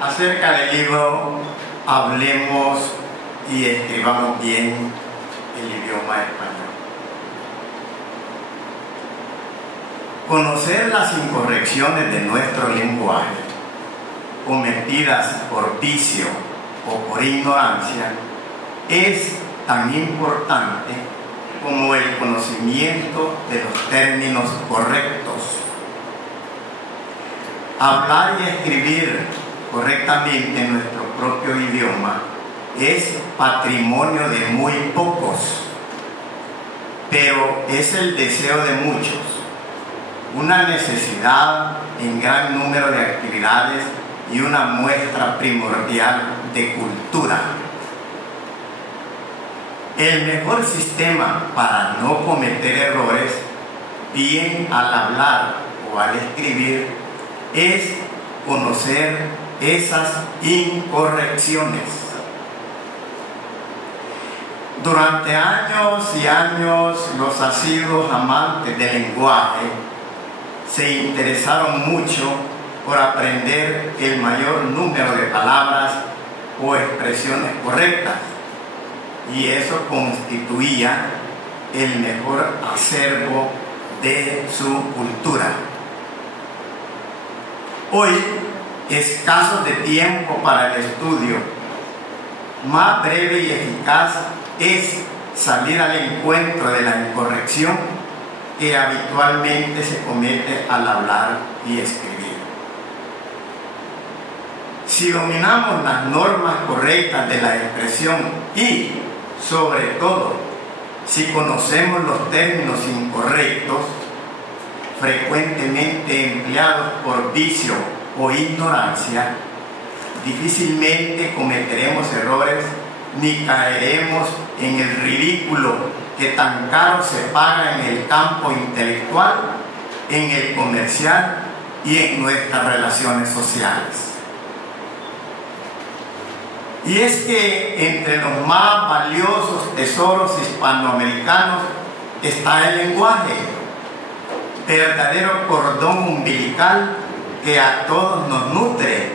Acerca del libro Hablemos y escribamos bien el idioma español. Conocer las incorrecciones de nuestro lenguaje, cometidas por vicio o por ignorancia, es tan importante como el conocimiento de los términos correctos. Hablar y escribir correctamente en nuestro propio idioma es patrimonio de muy pocos, pero es el deseo de muchos, una necesidad en gran número de actividades y una muestra primordial de cultura. El mejor sistema para no cometer errores, bien al hablar o al escribir, es conocer esas incorrecciones. Durante años y años, los asiduos amantes del lenguaje se interesaron mucho por aprender el mayor número de palabras o expresiones correctas, y eso constituía el mejor acervo de su cultura. Hoy, escasos de tiempo para el estudio, más breve y eficaz es salir al encuentro de la incorrección que habitualmente se comete al hablar y escribir. Si dominamos las normas correctas de la expresión y, sobre todo, si conocemos los términos incorrectos, frecuentemente empleados por vicio o ignorancia, difícilmente cometeremos errores ni caeremos en el ridículo que tan caro se paga en el campo intelectual, en el comercial y en nuestras relaciones sociales. Y es que entre los más valiosos tesoros hispanoamericanos está el lenguaje, verdadero cordón umbilical que a todos nos nutre,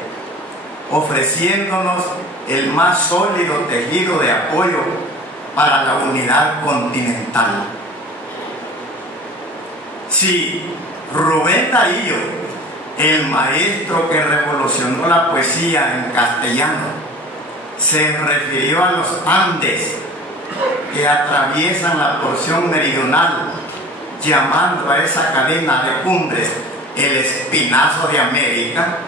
ofreciéndonos el más sólido tejido de apoyo para la unidad continental. Si Rubén Darío, el maestro que revolucionó la poesía en castellano, se refirió a los Andes que atraviesan la porción meridional, llamando a esa cadena de cumbres el espinazo de América,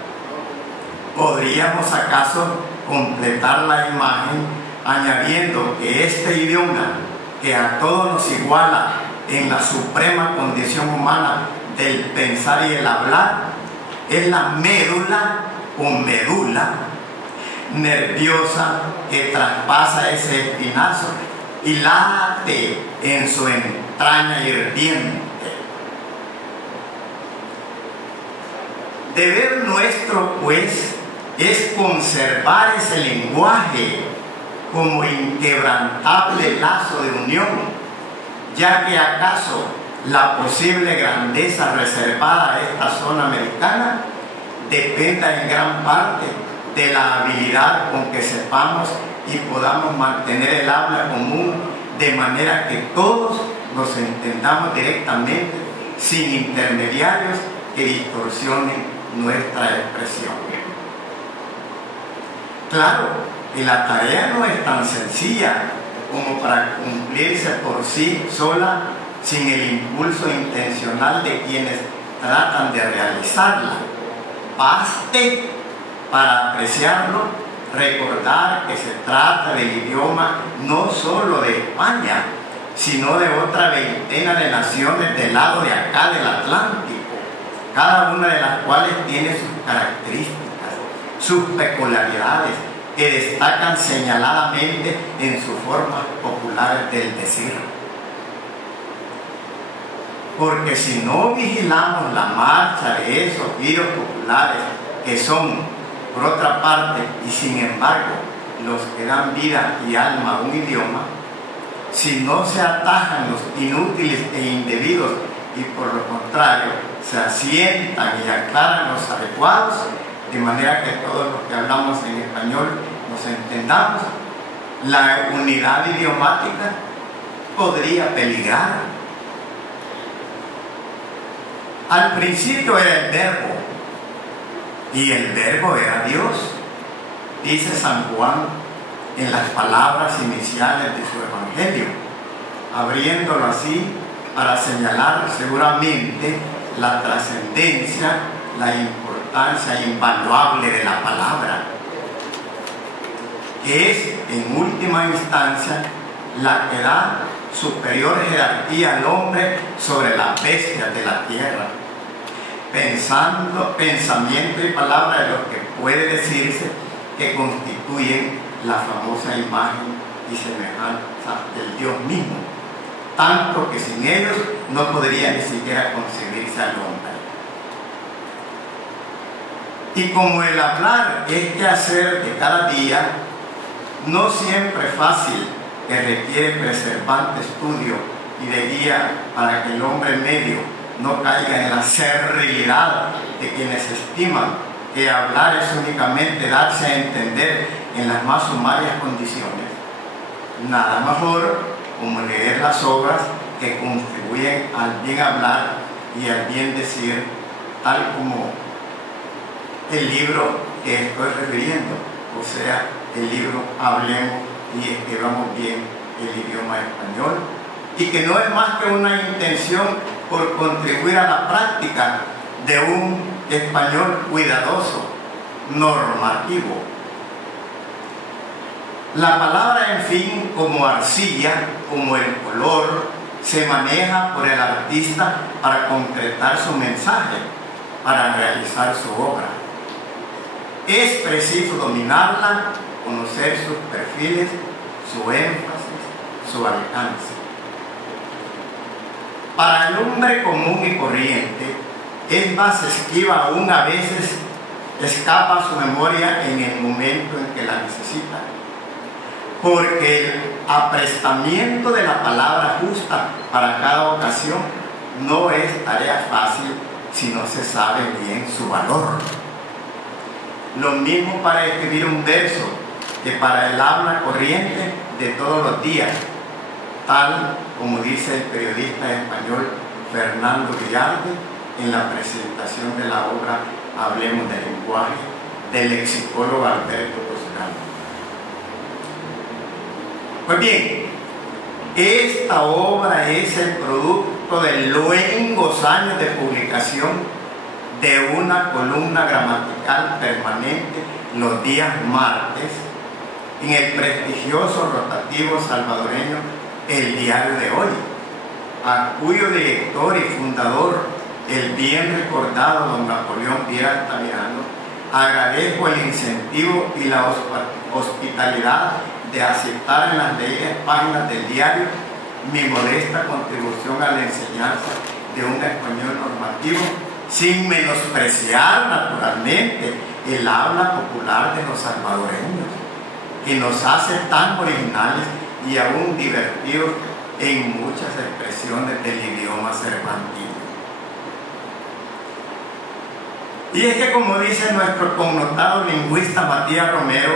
¿podríamos acaso completar la imagen añadiendo que este idioma, que a todos nos iguala en la suprema condición humana del pensar y el hablar, es la médula o medula nerviosa que traspasa ese espinazo y late en su entraña hirviente? Deber nuestro, pues, es conservar ese lenguaje como inquebrantable lazo de unión, ya que acaso la posible grandeza reservada a esta zona americana dependa en gran parte de la habilidad con que sepamos y podamos mantener el habla común, de manera que todos nos entendamos directamente, sin intermediarios que distorsionen nuestra expresión. Claro que la tarea no es tan sencilla como para cumplirse por sí sola sin el impulso intencional de quienes tratan de realizarla. Baste para apreciarlo recordar que se trata del idioma no solo de España, sino de otra veintena de naciones del lado de acá del Atlántico, cada una de las cuales tiene sus características, sus peculiaridades, que destacan señaladamente en sus formas populares del decir. Porque si no vigilamos la marcha de esos giros populares, que son, por otra parte, y sin embargo, los que dan vida y alma a un idioma, si no se atajan los inútiles e indebidos y por lo contrario se asientan y aclaran los adecuados, de manera que todos los que hablamos en español nos entendamos, la unidad idiomática podría peligrar. Al principio era el verbo, y el verbo era Dios, dice San Juan en las palabras iniciales de su evangelio, abriéndolo así para señalar seguramente la trascendencia, la importancia invaluable de la palabra, que es en última instancia la que da superior jerarquía al hombre sobre las bestias de la tierra, pensamiento y palabra de los que puede decirse que constituyen la famosa imagen y semejanza del Dios mismo, tanto que sin ellos no podría ni siquiera concebirse al hombre. Y como el hablar es que hacer de cada día, no siempre fácil, que requiere preservante estudio y de guía para que el hombre medio no caiga en la servilidad de quienes estiman que hablar es únicamente darse a entender en las más sumarias condiciones. Nada mejor como leer las obras que contribuyen al bien hablar y al bien decir, tal como el libro que estoy refiriendo, o sea, el libro Hablemos y escribamos bien el idioma español, y que no es más que una intención por contribuir a la práctica de un español cuidadoso, normativo. La palabra, en fin, como arcilla, como el color, se maneja por el artista para concretar su mensaje, para realizar su obra. Es preciso dominarla, conocer sus perfiles, su énfasis, su alcance. Para el hombre común y corriente, es más esquiva aún, a veces escapa su memoria en el momento en que la necesita, porque el aprestamiento de la palabra justa para cada ocasión no es tarea fácil si no se sabe bien su valor. Lo mismo para escribir un verso que para el habla corriente de todos los días, tal como dice el periodista español Fernando Villarde en la presentación de la obra Hablemos del lenguaje del lexicólogo Alberto Toscano. Pues bien, esta obra es el producto de luengos años de publicación de una columna gramatical permanente los días martes en el prestigioso rotativo salvadoreño El Diario de Hoy, a cuyo director y fundador, el bien recordado don Napoleón Díaz Altamirano, agradezco el incentivo y la hospitalidad de aceptar en las leídas páginas del diario mi modesta contribución a la enseñanza de un español normativo, sin menospreciar naturalmente el habla popular de los salvadoreños, que nos hace tan originales y aún divertidos en muchas expresiones del idioma cervantino. Y es que, como dice nuestro connotado lingüista Matías Romero,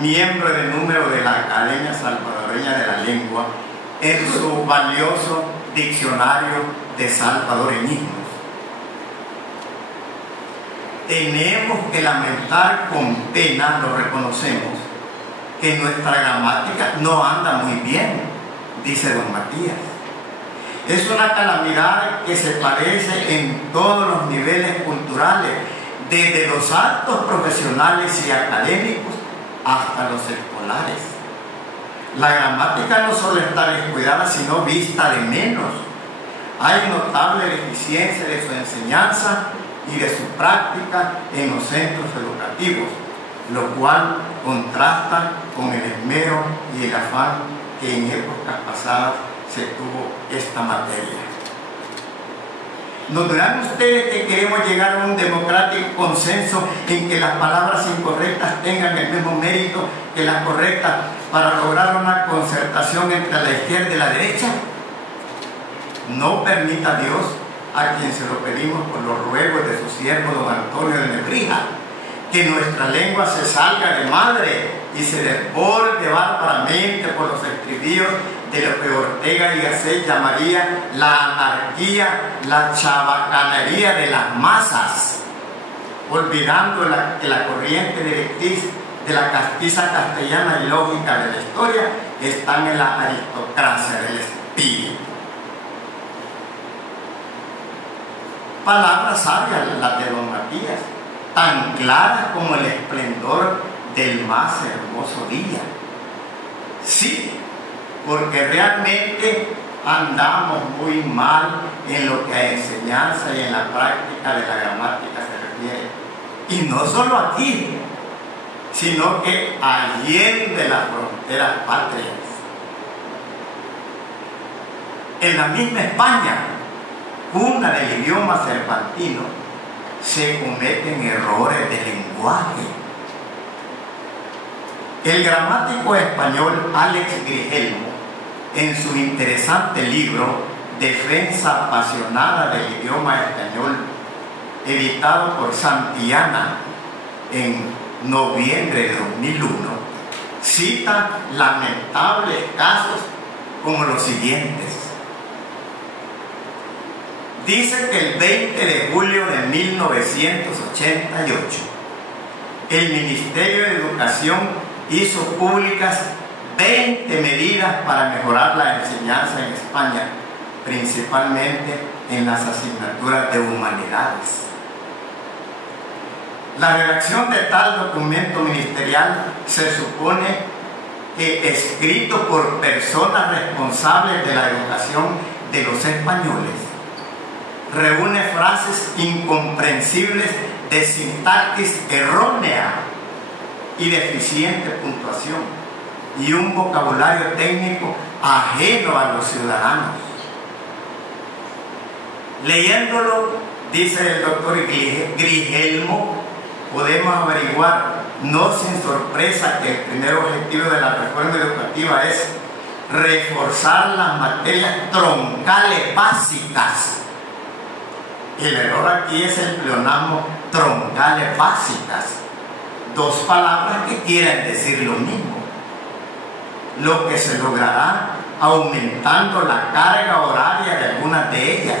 miembro del número de la Academia Salvadoreña de la Lengua, en su valioso diccionario de salvadoreñismos, tenemos que lamentar con pena, lo reconocemos, que nuestra gramática no anda muy bien, dice don Matías. Es una calamidad que se padece en todos los niveles culturales, desde los altos profesionales y académicos hasta los escolares. La gramática no solo está descuidada, sino vista de menos. Hay notable deficiencia de su enseñanza y de su práctica en los centros educativos, lo cual contrasta con el esmero y el afán que en épocas pasadas se tuvo esta materia. ¿Nos dirán ustedes que queremos llegar a un democrático consenso en que las palabras incorrectas tengan el mismo mérito que las correctas para lograr una concertación entre la izquierda y la derecha? No permita Dios, a quien se lo pedimos por los ruegos de su siervo don Antonio de Nebrija, que nuestra lengua se salga de madre y se desborde bárbaramente por los estribillos de lo que Ortega y Gasset llamaría la anarquía, la chabacanería de las masas, olvidando que la corriente directriz de la castiza castellana y lógica de la historia están en la aristocracia del espíritu. Palabras sabias las de don Matías, tan claras como el esplendor del más hermoso día. Sí, porque realmente andamos muy mal en lo que a enseñanza y en la práctica de la gramática se refiere. Y no solo aquí, sino que allende las fronteras patrias. En la misma España, cuna del idioma cervantino, se cometen errores de lenguaje. El gramático español Alex Grigelmo, en su interesante libro Defensa apasionada del idioma español, editado por Santillana en noviembre de 2001, cita lamentables casos como los siguientes. Dice que el 20 de julio de 1988, el Ministerio de Educación hizo públicas 20 medidas para mejorar la enseñanza en España, principalmente en las asignaturas de humanidades. La redacción de tal documento ministerial se supone que, escrito por personas responsables de la educación de los españoles, reúne frases incomprensibles de sintaxis errónea y deficiente puntuación y un vocabulario técnico ajeno a los ciudadanos. Leyéndolo, dice el doctor Grigelmo, podemos averiguar, no sin sorpresa, que el primer objetivo de la reforma educativa es reforzar las materias troncales básicas. El error aquí es el pleonasmo troncales básicas, dos palabras que quieren decir lo mismo, lo que se logrará aumentando la carga horaria de algunas de ellas.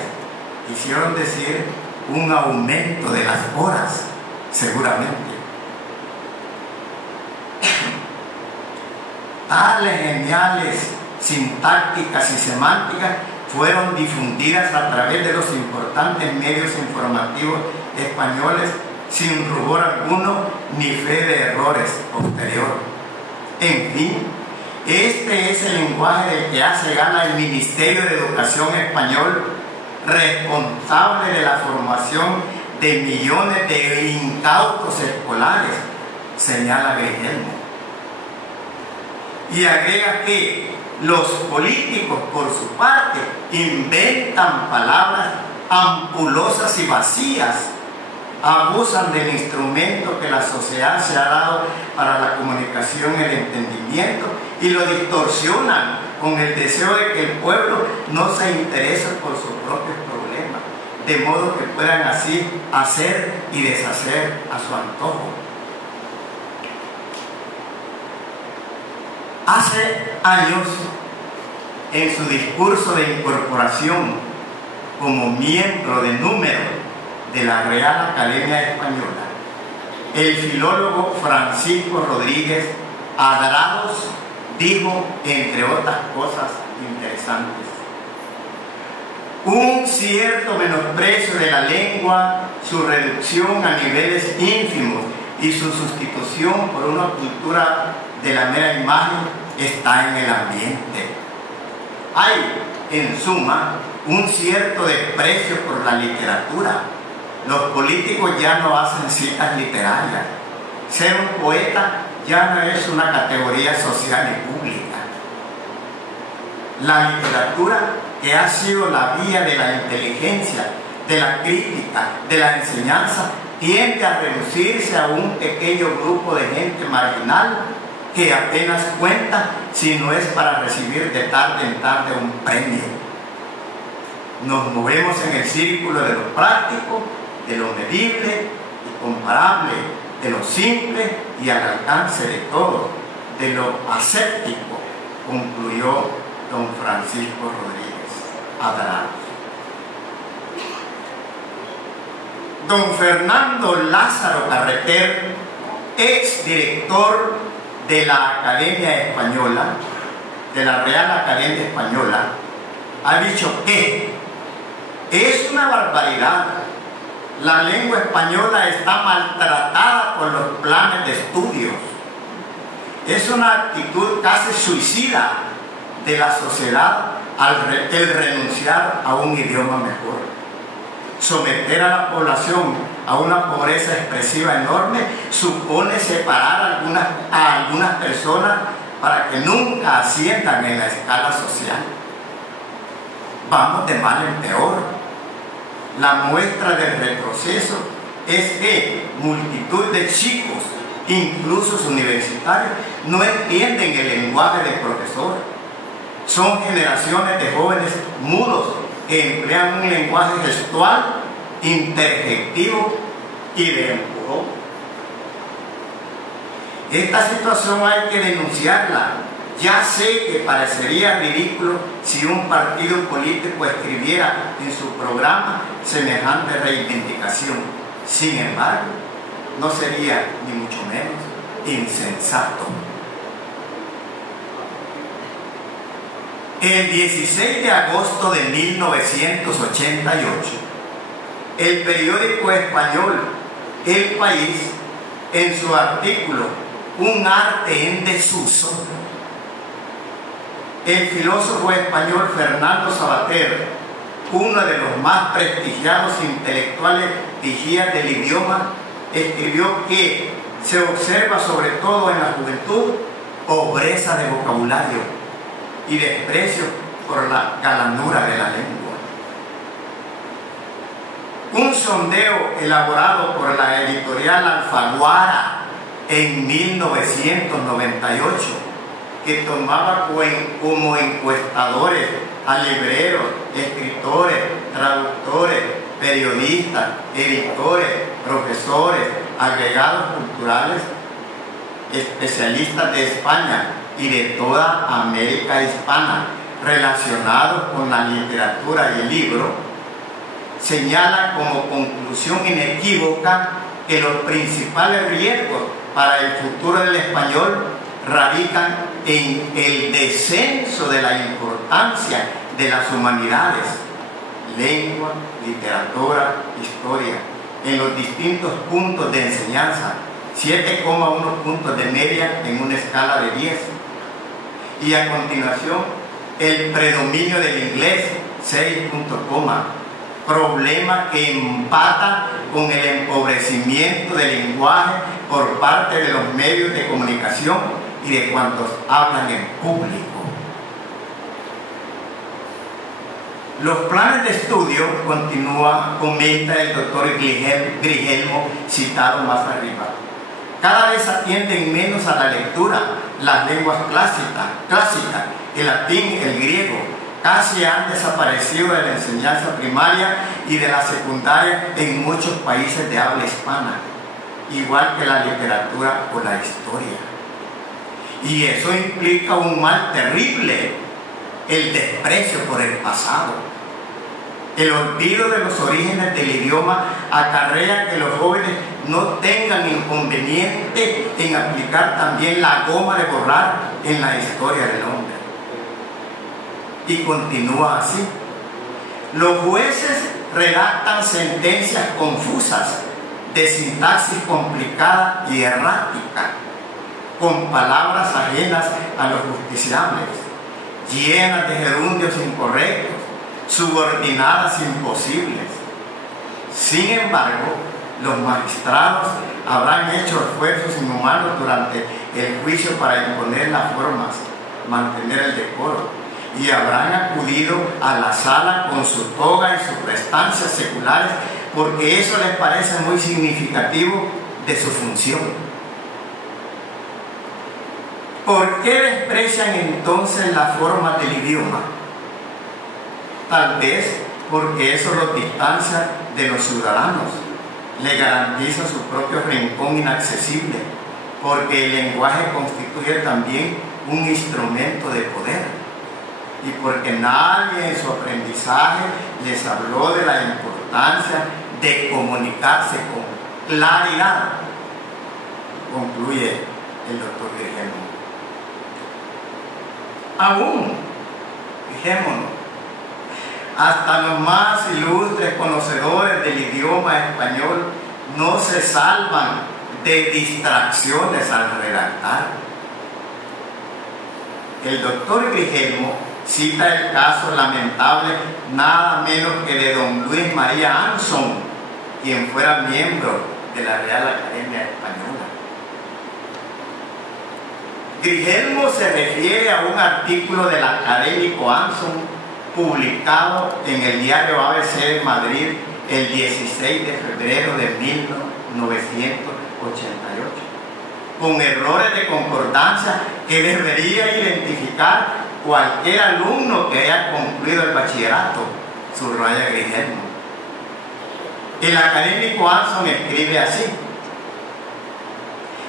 Quisieron decir un aumento de las horas, seguramente. Tales geniales sintácticas y semánticas fueron difundidas a través de los importantes medios informativos españoles sin rubor alguno ni fe de errores posterior. En fin, este es el lenguaje del que hace gala el Ministerio de Educación español, responsable de la formación de millones de incautos escolares, señala Grigelmo. Y agrega que los políticos, por su parte, inventan palabras ampulosas y vacías, abusan del instrumento que la sociedad se ha dado para la comunicación y el entendimiento y lo distorsionan con el deseo de que el pueblo no se interese por sus propios problemas, de modo que puedan así hacer y deshacer a su antojo. Hace años, en su discurso de incorporación como miembro de número de la Real Academia Española, el filólogo Francisco Rodríguez Adrados dijo, entre otras cosas interesantes, un cierto menosprecio de la lengua, su reducción a niveles ínfimos y su sustitución por una cultura de la mera imagen está en el ambiente. Hay, en suma, un cierto desprecio por la literatura. Los políticos ya no hacen citas literarias. Ser un poeta ya no es una categoría social y pública. La literatura, que ha sido la vía de la inteligencia, de la crítica, de la enseñanza, tiende a reducirse a un pequeño grupo de gente marginal que apenas cuenta si no es para recibir de tarde en tarde un premio. Nos movemos en el círculo de lo práctico, de lo medible y comparable, de lo simple y al alcance de todo, de lo aséptico, concluyó don Francisco Rodríguez Adrado. Don Fernando Lázaro Carreter, ex director de la Academia Española, de la Real Academia Española, ha dicho que es una barbaridad. La lengua española está maltratada por los planes de estudios. Es una actitud casi suicida de la sociedad el renunciar a un idioma mejor. Someter a la población a una pobreza expresiva enorme supone separar a algunas personas para que nunca asciendan en la escala social. Vamos de mal en peor. La muestra del retroceso es que multitud de chicos, incluso universitarios, no entienden el lenguaje del profesor. Son generaciones de jóvenes mudos que emplean un lenguaje gestual, interjectivo y de empujón. Esta situación hay que denunciarla. Ya sé que parecería ridículo si un partido político escribiera en su programa semejante reivindicación. Sin embargo, no sería ni mucho menos insensato. El 16 de agosto de 1988, el periódico español El País, en su artículo Un arte en desuso, el filósofo español Fernando Savater, uno de los más prestigiados intelectuales vigías del idioma, escribió que se observa sobre todo en la juventud pobreza de vocabulario y desprecio por la galanura de la lengua. Un sondeo elaborado por la editorial Alfaguara en 1998, que tomaba como encuestadores a libreros, escritores, traductores, periodistas, editores, profesores, agregados culturales, especialistas de España y de toda América hispana relacionados con la literatura y el libro, señala como conclusión inequívoca que los principales riesgos para el futuro del español radican en el descenso de la importancia de las humanidades, lengua, literatura, historia, en los distintos puntos de enseñanza, 7,1 puntos de media en una escala de 10. Y a continuación, el predominio del inglés, 6 puntos, problema que empata con el empobrecimiento del lenguaje por parte de los medios de comunicación y de cuantos hablan en público. Los planes de estudio, comenta el doctor Grigelmo, citado más arriba, cada vez atienden menos a la lectura. Las lenguas clásicas, el latín, el griego, casi han desaparecido de la enseñanza primaria y de la secundaria en muchos países de habla hispana, igual que la literatura o la historia. Y eso implica un mal terrible, el desprecio por el pasado. El olvido de los orígenes del idioma acarrea que los jóvenes no tengan inconveniente en aplicar también la goma de borrar en la historia del hombre. Y continúa así. Los jueces redactan sentencias confusas, de sintaxis complicada y errática, con palabras ajenas a los justiciables, llenas de gerundios incorrectos, subordinadas imposibles. Sin embargo, los magistrados habrán hecho esfuerzos inhumanos durante el juicio para imponer las formas, mantener el decoro, y habrán acudido a la sala con su toga y sus prestancias seculares, porque eso les parece muy significativo de su función. ¿Por qué desprecian entonces las formas del idioma? Tal vez porque eso los distancia de los ciudadanos, le garantiza su propio rincón inaccesible, porque el lenguaje constituye también un instrumento de poder, y porque nadie en su aprendizaje les habló de la importancia de comunicarse con claridad, concluye el doctor Grigelmo. Aún, fijémonos, hasta los más ilustres conocedores del idioma español no se salvan de distracciones al redactar. El doctor Grigelmo cita el caso lamentable nada menos que de don Luis María Anson, quien fuera miembro de la Real Academia Española. Grigelmo se refiere a un artículo del académico Anson publicado en el diario ABC de Madrid el 16 de febrero de 1988, con errores de concordancia que debería identificar cualquier alumno que haya concluido el bachillerato, subraya Grigelmo. El académico Anson escribe así: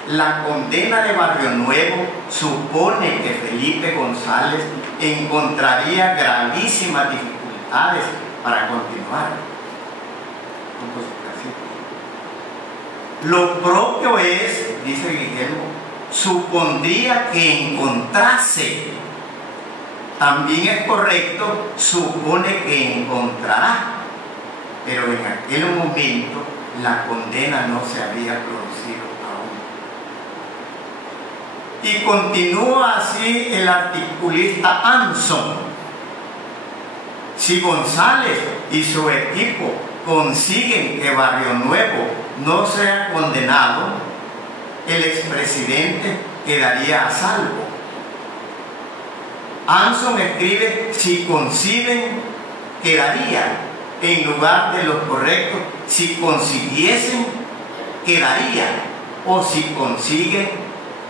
la condena de Barrio Nuevo supone que Felipe González encontraría gravísimas dificultades para continuar. Lo propio es, dice Grigelmo, supondría que encontrase. También es correcto, supone que encontrará. Pero en aquel momento la condena no se había producido aún. Y continúa así el articulista Anson: si González y su equipo consiguen que Barrio Nuevo no sea condenado, el expresidente quedaría a salvo. Anson escribe: si consiguen, quedaría, en lugar de lo correcto, si consiguiesen, quedaría, o si consiguen,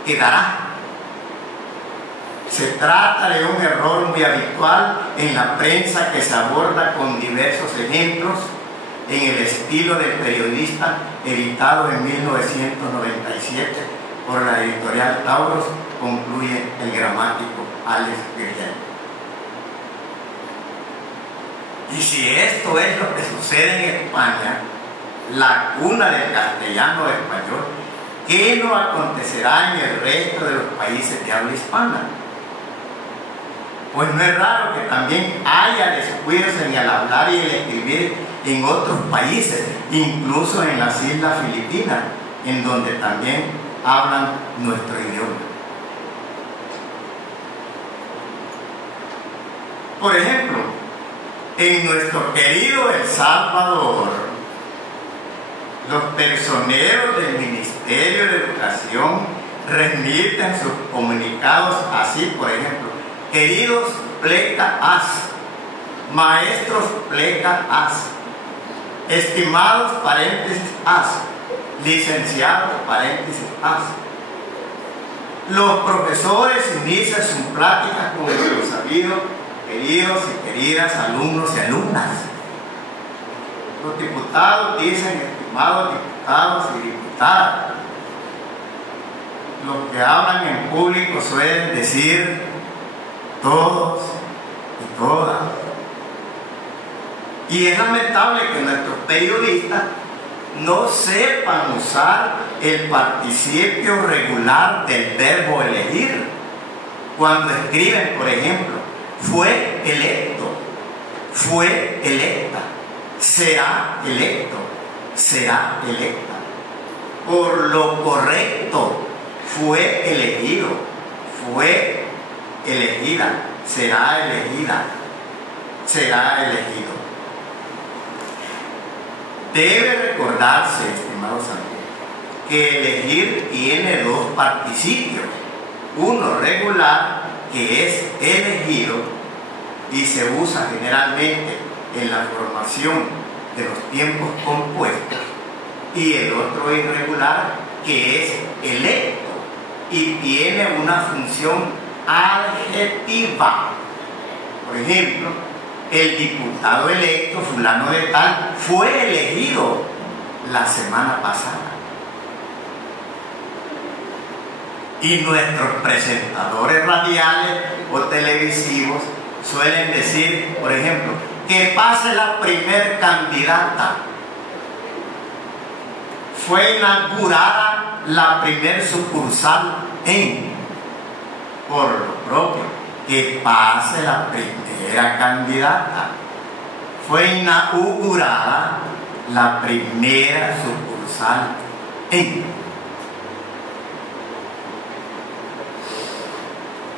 quedará. Se trata de un error muy habitual en la prensa que se aborda con diversos ejemplos en el estilo del periodista, editado en 1997 por la editorial Tauros, concluye el gramático Alex Grigelmo. Y si esto es lo que sucede en España, la cuna del castellano español, ¿qué no acontecerá en el resto de los países de habla hispana? Pues no es raro que también haya descuidos en el hablar y el escribir en otros países, incluso en las islas Filipinas, en donde también hablan nuestro idioma. Por ejemplo, en nuestro querido El Salvador, los personeros del Ministerio de Educación remiten sus comunicados así, por ejemplo: queridos pleca-as, maestros pleca-as, estimados paréntesis as, licenciados paréntesis as. Los profesores inician sus pláticas con el sabido: queridos y queridas alumnos y alumnas. Los diputados dicen: estimados diputados y diputadas. Los que hablan en público suelen decir: todos y todas. Y es lamentable que nuestros periodistas no sepan usar el participio regular del verbo elegir cuando escriben, por ejemplo: fue electo, fue electa, será electo, será electa. Por lo correcto: fue elegido, fue elegida, será elegida, será elegido. Debe recordarse, estimados amigos, que elegir tiene dos participios: uno regular, que es elegido y se usa generalmente en la formación de los tiempos compuestos, y el otro irregular, que es electo y tiene una función adjetiva. Por ejemplo, el diputado electo fulano de tal fue elegido la semana pasada. Y nuestros presentadores radiales o televisivos suelen decir, por ejemplo, que pase la primer candidata. Fue inaugurada la primer sucursal por lo propio, que pase la primera candidata. Fue inaugurada la primera sucursal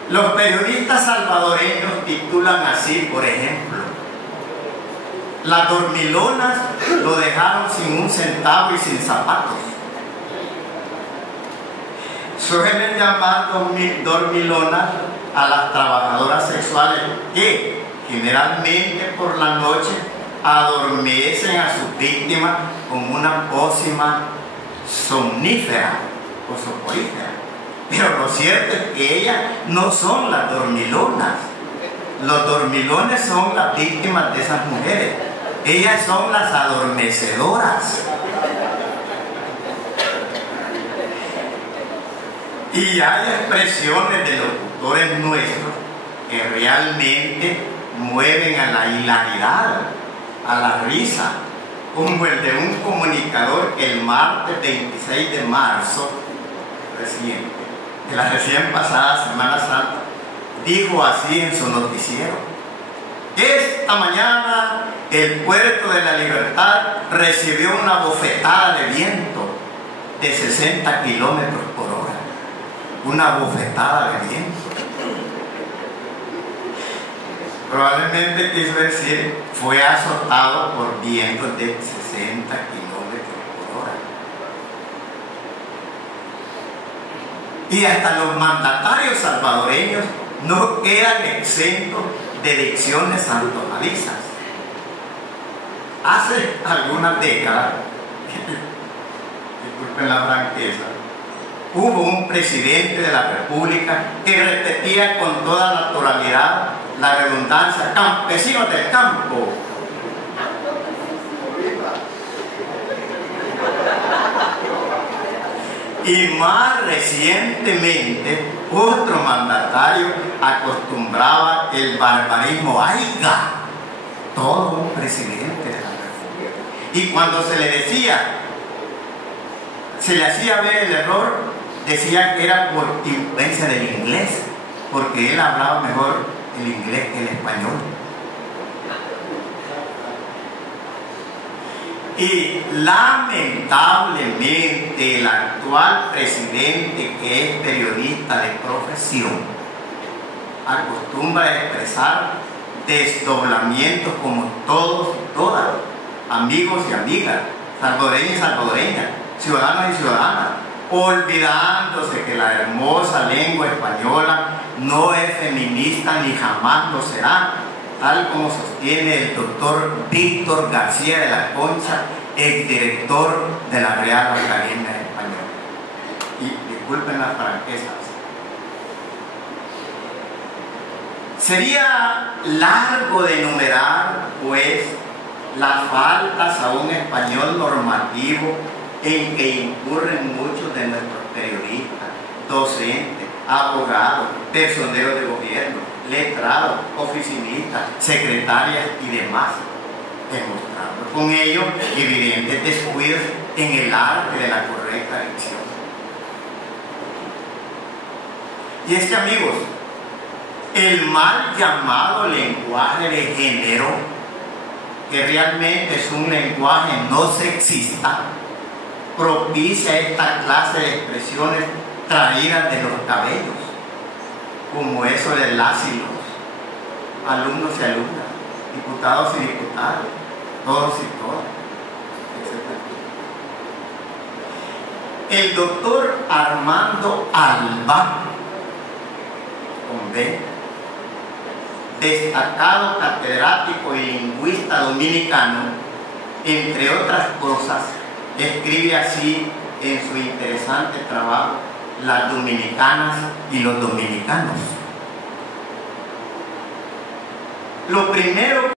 Los periodistas salvadoreños titulan así, por ejemplo: las dormilonas lo dejaron sin un centavo y sin zapatos. Suelen llamar dormilonas a las trabajadoras sexuales que generalmente por la noche adormecen a sus víctimas con una pócima somnífera o soporífera. Pero lo cierto es que ellas no son las dormilonas. Los dormilones son las víctimas de esas mujeres. Ellas son las adormecedoras. Y hay expresiones de locutores nuestros que realmente mueven a la hilaridad, a la risa, como el de un comunicador que el martes 26 de marzo reciente, de la recién pasada Semana Santa, dijo así en su noticiero: esta mañana el Puerto de la Libertad recibió una bofetada de viento de 60 kilómetros por hora. Una bofetada de viento. Probablemente quiso decir fue azotado por vientos de 60 kilómetros por hora. Y hasta los mandatarios salvadoreños no quedan exentos de dicciones antojadizas. Hace algunas décadas, disculpen la franqueza, hubo un presidente de la República que repetía con toda naturalidad la redundancia: campesinos del campo. Y más recientemente, otro mandatario acostumbraba el barbarismo: ¡aiga! Todo un presidente de la República. Y cuando se le decía, se le hacía ver el error, decía que era por influencia del inglés, porque él hablaba mejor el inglés que el español. Y lamentablemente el actual presidente, que es periodista de profesión, acostumbra a expresar desdoblamientos como todos y todas, amigos y amigas, salvadoreños y salvadoreñas, ciudadanos y ciudadanas, olvidándose que la hermosa lengua española no es feminista ni jamás lo será, tal como sostiene el doctor Víctor García de la Concha, exdirector de la Real Academia Española. Y disculpen las franquezas. Sería largo de enumerar, pues, las faltas a un español normativo en que incurren muchos de nuestros periodistas, docentes, abogados, personeros de gobierno, letrados, oficinistas, secretarias y demás, demostrando con ello evidentes descuidos en el arte de la correcta dicción. Y es que, amigos, el mal llamado lenguaje de género, que realmente es un lenguaje no sexista, propicia esta clase de expresiones traídas de los cabellos, como eso de las y los, alumnos y alumnas, diputados y diputadas, todos y todas, etc. El doctor Armando Alba, con B, destacado catedrático y lingüista dominicano, entre otras cosas, escribe así en su interesante trabajo Las dominicanas y los dominicanos. Lo primero